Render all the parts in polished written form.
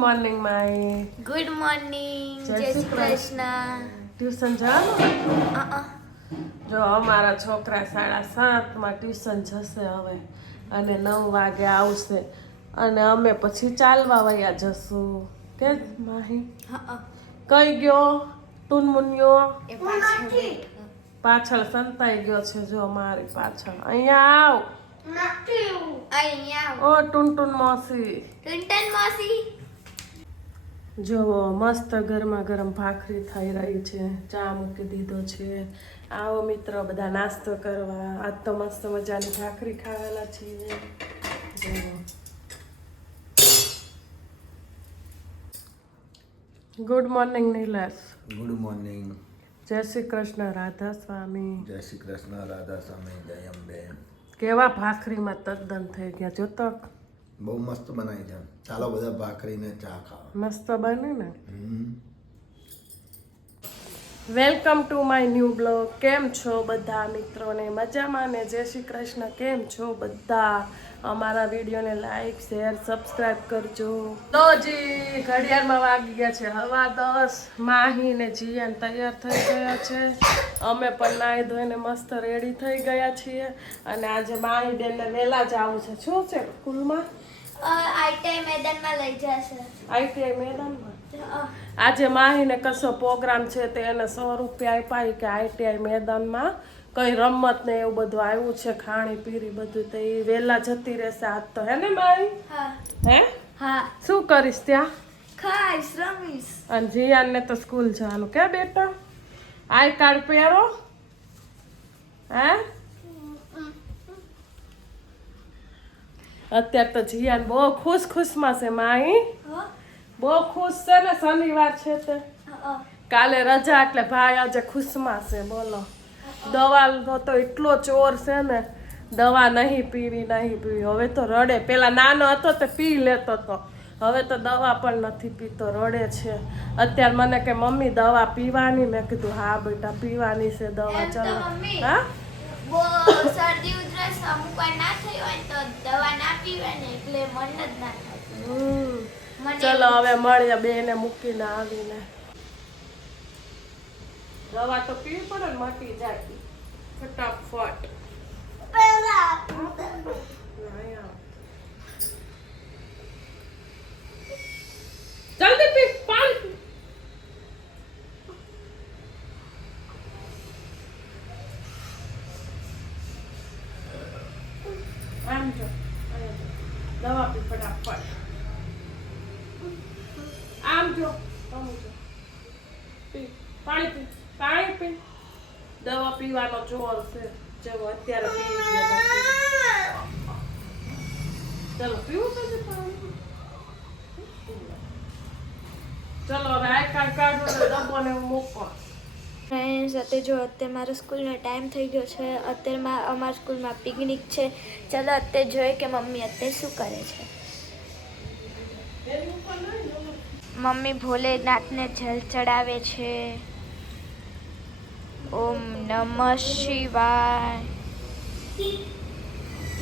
Morning માઈ. Good morning. જય Shri Krishna. Tuition જવાનું? જો અમારા છોકરા 7:30 ટ્યુશન જશે હવે અને 9 વાગે આવશે અને અમે પછી ચાલવા વયા જશું. કે માહી? કઈ ગયો ટુનમુનિયો? પાછળ સંતાઈ ગયો છે. જો મારી પાછળ. અહીંયા આવ. ઓ ટુનટુન મોસી. જો મસ્ત ગરમા ગરમ ભાખરી થઈ રહી છે. ચા મૂકી દીધો છે. આવો મિત્રો બધા નાસ્તો કરવા. આજ તો મસ્ત મજાની ભાખરી ખાવાના છીએ. Good morning Nilesh. Good morning. જય શ્રી કૃષ્ણ રાધા સ્વામી. જય શ્રી કૃષ્ણ રાધા સ્વામી. જય અંબે. કેવા ભાખરીમાં તદ્દન થઈ ગયા જો તો. બહુ મસ્ત બનાવી છે. ચાલો બધા ભાખરીને ચા ખાવા. મસ્ત બને ને. Welcome to my new blog. કેમ છો બધા મિત્રોને? મજામાં ને? જય શ્રી કૃષ્ણ. કેમ છો બધા? અમારા વિડીયોને લાઈક શેર સબસ્ક્રાઇબ કરજો. તો જી ઘડિયાળમાં વાગી ગયા છે 10:15. માહી ને જીયાન તૈયાર થઈ ગયા છે. અમે પણ નાહી ધોઈને મસ્ત રેડી થઈ ગયા છીએ અને આજે માહી બેનને વહેલા જ આવું છે. શું છે સ્કૂલમાં? આઈટીઆઈ મેદાનમાં લઈ જશે. આઈટીઆઈ મેદાનમાં આજે માહીને કશો પ્રોગ્રામ છે તે એને 100 રૂપિયા આપ્યા કે આઈટીઆઈ મેદાનમાં કઈ રમત ને એવું બધું આવ્યું છે. ખાણી પીરી બધું તો એ વહેલા જતી રહેશે આજ તો. હે ને માહી? હે? હા. શું કરીશ ત્યાં? ખાઈશ, રમીશ. અને જીયાનને તો સ્કૂલ જવાનું. કે બેટા આઈ કાર્ડ પહેરો. હે? અત્યારે તો જીયાન બહુ ખુશમાં છે માહી. બહુ ખુશ છે ને. શનિવાર છે તે કાલે રજા એટલે ભાઈ આજે ખુશમાં છે. બોલો. દવાનો તો એટલો ચોર છે ને. દવા નહીં પીવી. હવે તો રડે. પેલા નાનો હતો તો પી લેતો હતો. હવે તો દવા પણ નથી પીતો. રડે છે. અત્યારે મને કે મમ્મી દવા પીવાની. મેં કીધું હા બેટા પીવાની છે દવા. ચલો. હા બહુ શરદી ઉધરસ અમુક વાર ના થઈ હોય તો દવા ના પીવે ને એટલે મન જ ના થાય. ચલો હવે મળીએ બેને મૂકીને આવીને. દવા તો પીવી પડે ને મટી જાય ફટાફટ. જલ્દી પી પાણી. આમ જો દવા પી ફટાફટ. આમ જો પી પાણી પી. દવા પીવાનો જોર છે. ચલો અત્યારે પી ગયો. ચલો પીવું છે પાણી. ચલો હવે આઈ કાર્ડ કાઢો ને ડબ્બો ને મૂકો. ફ્રેન્ડ્સ અત્યારે જો અત્યારે મારો સ્કૂલનો ટાઈમ થઈ ગયો છે. અત્યારમાં અમારા સ્કૂલમાં પિકનિક છે. ચાલો અત્યારે જોઈએ કે મમ્મી અત્યારે શું કરે છે. મમ્મી ભોલેનાથને જલ ચડાવે છે. ઓમ નમઃ શિવાય.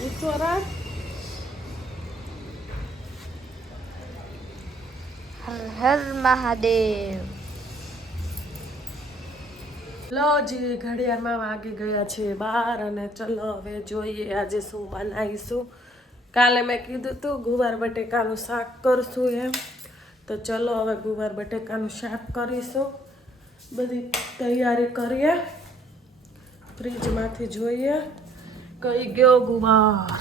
ઊંચો રાખ. હર હર મહાદેવ. લો જી ઘડિયાળમાં વાગી ગયા છે 12 અને ચલો હવે જોઈએ આજે શું બનાવીશું. કાલે મેં કીધું તું ગુવાર બટેકાનું શાક કરશું એમ. તો ચલો હવે ગુવાર બટેકાનું શાક કરીશું. બધી તૈયારી કરીએ. ફ્રીજમાંથી જોઈએ કઈ ગયો ગુવાર.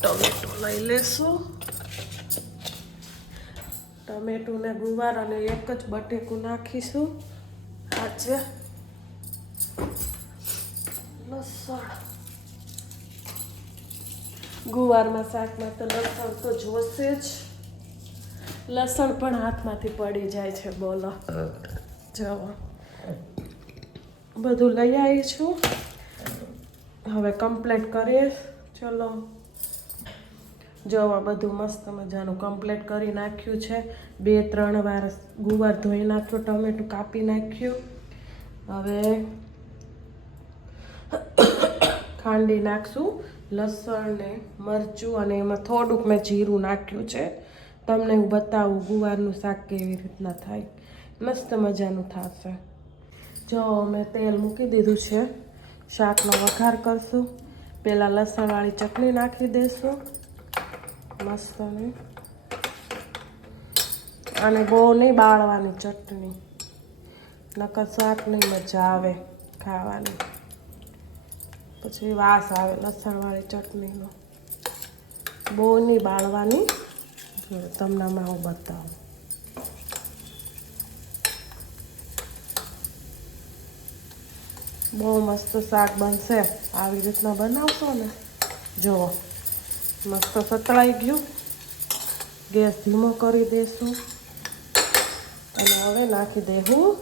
ટમેટો લઈ લેશું. ટમેટું ને ગુવાર અને એક જ બટેકું નાખીશું. આજે લસણ. ગુવારમાં શાકમાં તો લસણ તો જોશે જ. લસણ પણ હાથમાંથી પડી જાય છે. બોલો. જો બધું લઈ આવી છું. હવે કમ્પ્લીટ કરીએ. ચલો જો બધું મસ્ત મજાનું કમ્પ્લીટ કરી નાખ્યું છે. 2-3 વાર ગુવાર ધોઈ નાખ્યો. ટમેટું કાપી નાખ્યું. હવે ખાંડી નાખશું લસણ ને મરચું અને એમાં થોડુંક મેં જીરું નાખ્યું છે. તમને હું બતાવું ગુવારનું શાક કેવી રીતના થાય. મસ્ત મજાનું થશે. જો મેં તેલ મૂકી દીધું છે. શાકનો વઘાર કરશું. પહેલાં લસણવાળી ચટણી નાખી દઈશું મસ્ત ને. અને બહુ નહીં બાળવાની ચટણી, નકર સ્વાદ નહીં મજા આવે ખાવાની. પછી વાસ આવે લસણવાળી ચટણીનો. બહુ નહીં બાળવાની. તમને હું બતાવું. બહુ મસ્ત શાક બનશે. આવી રીતના બનાવશો ને, જુઓ મસ્ત સતળાઈ ગયું. ગેસ ધીમો કરી દઈશું અને હવે નાખી દેવું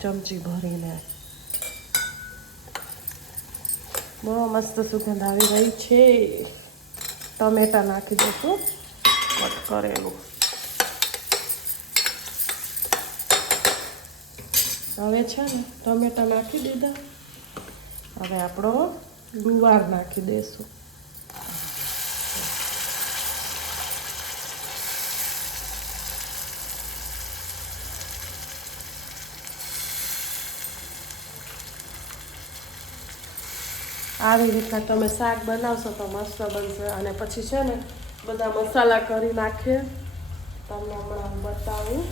ચમચી ભરીને. બહુ મસ્ત સુગંધ આવી રહી છે. ટમેટા નાખી દઈશું કટ કરેલું. હવે છે ને ટમેટા નાખી દીધા. હવે આપણો ગુવાર નાખી દઈશું. આવી રીતના તમે શાક બનાવશો તો મસ્ત બનશે. અને પછી છે ને બધા મસાલા કરી નાખીએ. તમને હમણાં હું બતાવું.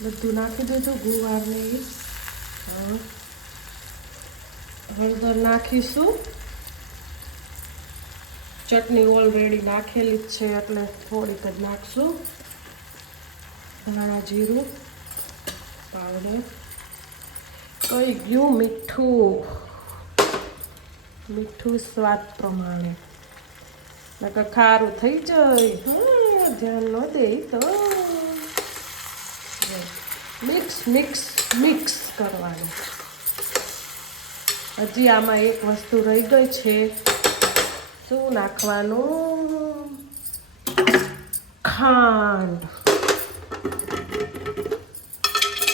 બધું નાખી દીધું ગુવારને. હળદર નાખીશું. ચટણી ઓલરેડી નાખેલી જ છે એટલે થોડીક જ નાખશું. ધાણા જીરું પાવડર. કઈ ગયું મીઠું સ્વાદ પ્રમાણે, નકર ખારું થઈ જાય. ધ્યાન ન દે તો મિક્સ મિક્સ મિક્સ કરવાનું. હજી આમાં એક વસ્તુ રહી ગઈ છે. શું નાખવાનું? ખાંડ.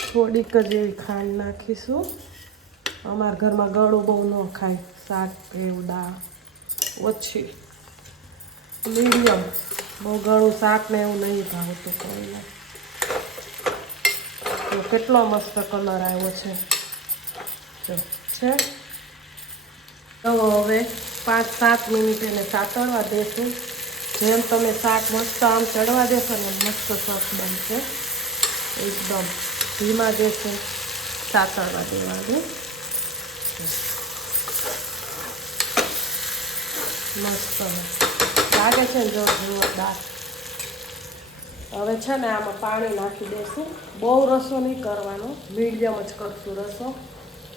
થોડીક જ એવી ખાંડ નાખીશું. અમારા ઘરમાં ગળું બહુ ન ખાય શાક. એવડા ઓછી મીડિયમ. બહુ ગળું શાક ને એવું નહીં ભાવતું કોઈને. તો કેટલો મસ્ત કલર આવ્યો છે. તો હવે 5-7 મિનિટ એને સાતળવા દેશું. જેમ તમે શાક મસ્ત આમ ચડવા દેશો ને મસ્ત શાક બનશે. એકદમ ધીમા ગેસે સાતળવા દેવાનું. મસ્ત લાગે છે ને જો જોરદાર. હવે છે ને આમાં પાણી નાખી દઈશું. બહુ રસો નહીં કરવાનો, મીડિયમ જ કરશું રસો.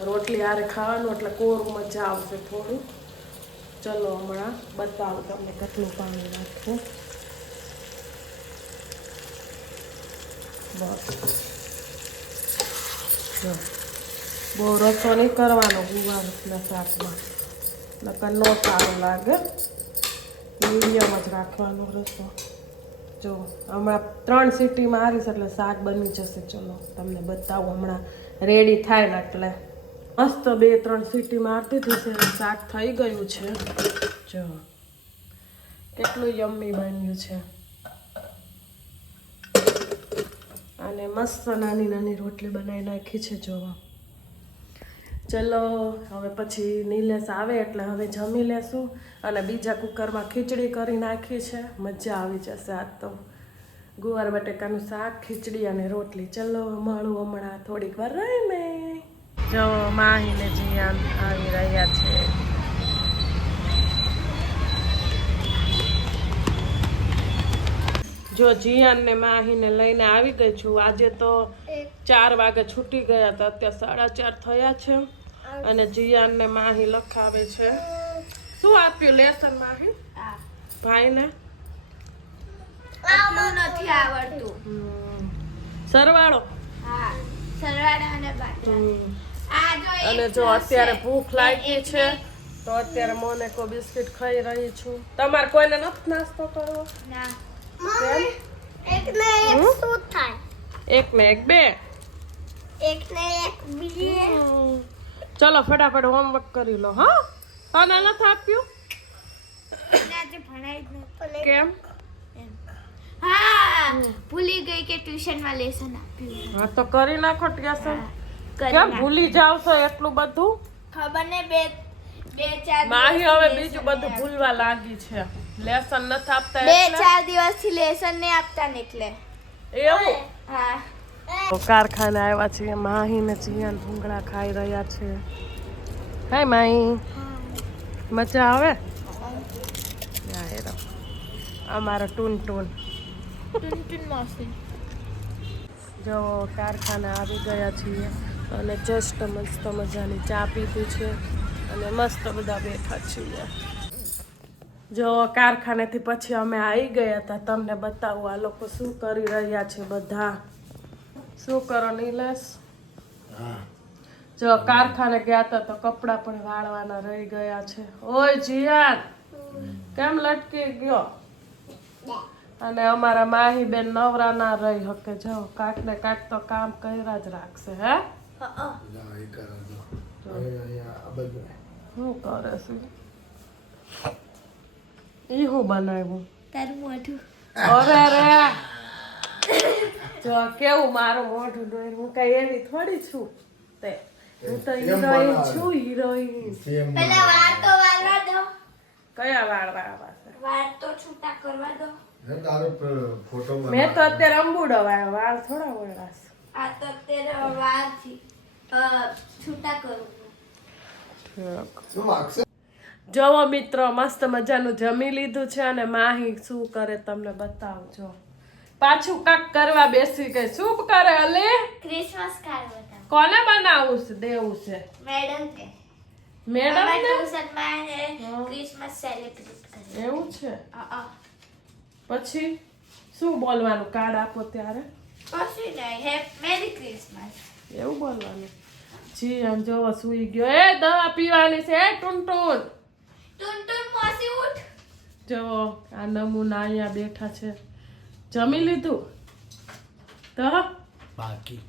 રોટલી હારે ખાવાનું એટલે કોરું મજા આવશે થોડું. ચલો હમણાં બતાવું તમને કેટલું પાણી નાખવું. બસ જો બહુ રસો નહીં કરવાનો ગુવારના શાકમાં, નકર નો સારું લાગે. મીડિયમ જ રાખવાનો રસો. જો હમણાં 3 સીટી મારીશ એટલે શાક બની જશે. ચલો તમને બતાવું હમણાં રેડી થાય ને એટલે. મસ્ત 2-3 સીટી મારતી હતી છે. શાક થઈ ગયું છે. જો કેટલું યમ્મી બન્યું છે. અને મસ્ત નાની નાની રોટલી બનાવી નાખી છે. જોવા ચલો હવે પછી નિલેશ આવે એટલે હવે જમી લેશું. અને બીજા કુકરમાં ખીચડી કરી નાખી છે. મજા આવી જશે આજ તો. ગુવાર બટેકાનું શાક, ખીચડી અને રોટલી. ચલો મળું હમણાં થોડીક વાર રહીને. જો માહીને જીયાન આવી રહ્યા છે. જો જીયાન ને માહીને લઈને આવી ગઈ છું. આજે તો 4 વાગે છૂટી ગયા હતા. અત્યારે 4:30 થયા છે. અને જીયાન ને માહી લખાવે છે. શું આપ્યું લેસન માહી ભાઈને? આટલું નથી આવડતું. સરવાળો. હા, સરવાળો અને બાદ. અને જો અત્યારે ભૂખ લાગી છે તો અત્યારે મોનેકો બિસ્કિટ ખાઈ રહી છું. તમારે કોઈને નથી નાસ્તો કરવો? ના. કેમ? એક ને એક શું થાય? એક ને એક બે. એક ને એક બે. ચલો ફટાફટ હોમવર્ક કરી લો. હા તને નથી આપ્યું આજે ભણાઈ જ નથી. કેમ? હા ભૂલી ગઈ કે ટ્યુશનમાં લેસન આપ્યું. હા તો કરી નાખો ટ્યુશન. કરી કેમ નાખ. ભૂલી જાવ છો એટલું બધું? ખબર ને બે ચાર માહી હવે દિવસથી બીજું lesson બધું ભૂલવા લાગી છે. લેસન નથી આપતા બે એટલે. ચાર દિવસથી લેસન નહીં આપતા ને એટલે. એવું હા તો કારખાને આવ્યા છીએ. માહી ને જીયાન ભૂંગળા ખાઈ રહ્યા છે. હાય માહી, મજા આવે? હા એ રહો. અમારા ટૂન ટૂન જો કારખાને આવી ગયા છીએ અને જસ્ટ મસ્ત મજાની ચા પીધી છે અને મસ્ત બધા બેઠા છીએ. જો કારખાનેથી પછી અમે આવી ગયા હતા. તમને બતાવું આ લોકો શું કરી રહ્યા છે બધા. શું કરો નિલેશ? હા જો કારખાને ગયા હતા તો કપડાં પણ વાળવાના રહી ગયા છે. ઓય જીયાન કેમ લટકી ગયો? અને અમારા માહી બેન નવરા ના રહી હકે. જો કાંક ને કાંક તો કામ કર્યા જ રાખશે. હે શું કરે છે? ઈ હું બનાવ્યું? તારું મોઢું. અરે રે જો કેવું મારું મોઢું ડોય. હું કઈ એવી થોડી છું. તે હું તો હિરોઈન છું. હિરોઈન. પેલા વાર તો વાળવા દો. કયા વાળ વાળવા છે? વાર તો છૂટા કરવા દો. ફોટો મેં તો અત્યારે અંબુડો વાળ્યો. વાળ થોડા વળાશ. આ તો અત્યારે વારથી છૂટા કરું. જોવો મિત્રો મસ્ત મજાનું જમી લીધું છે અને માહી શું કરે તમને બતાવજો. પાછું કાક કરવા બેસી ગઈ. શું કરે અલે? ક્રિસમસ કાર્ડ બતાવો. કોને બનાવવું છે? દેવું છે મેડમ કે મેડમ ને? ટ્યુશનમાં ક્રિસમસ સેલિબ્રેટ કરે. એવું છે. પછી શું બોલવાનું? કાર્ડ આપો ત્યારે કશું નહીં. Merry Christmas. એવું બોલવાનું. જી આમ જોવો સુઈ ગયો. એ દવા પીવાની છે. એ ટૂન ટૂન ટુન ટુન મોસી ઉઠ. જો આ નમૂના અહીંયા બેઠા છે. જમી લીધું તો બાકી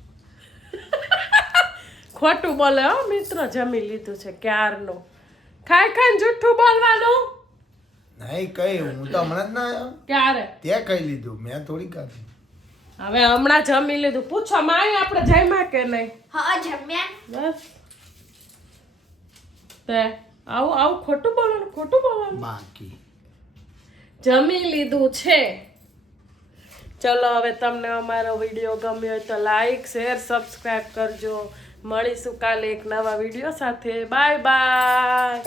ખોટું બોલે હો મિત્ર. જમી લીધું છે ક્યારનું. ખાઈ ખાઈને જુઠ્ઠું બોલવાનું. નહીં કઈ હું તો હમણાં જ ના આવ્યો. ક્યારે? ત્યાં કઈ લીધું મેં થોડી ખાધું. હવે હમણાં જમી લીધું. પૂછો માય આપણે જમ્યા કે નહીં? હા જમ્યા. બસ તે આવું ખોટું બોલવાનું. ખોટું બોલવાનું. બાકી જમી લીધું છે. ચલો હવે તમને અમારો વિડીયો ગમ્યો હોય તો લાઈક શેર સબસ્ક્રાઈબ કરજો. મળીશું કાલે એક નવા વિડીયો સાથે. Bye bye.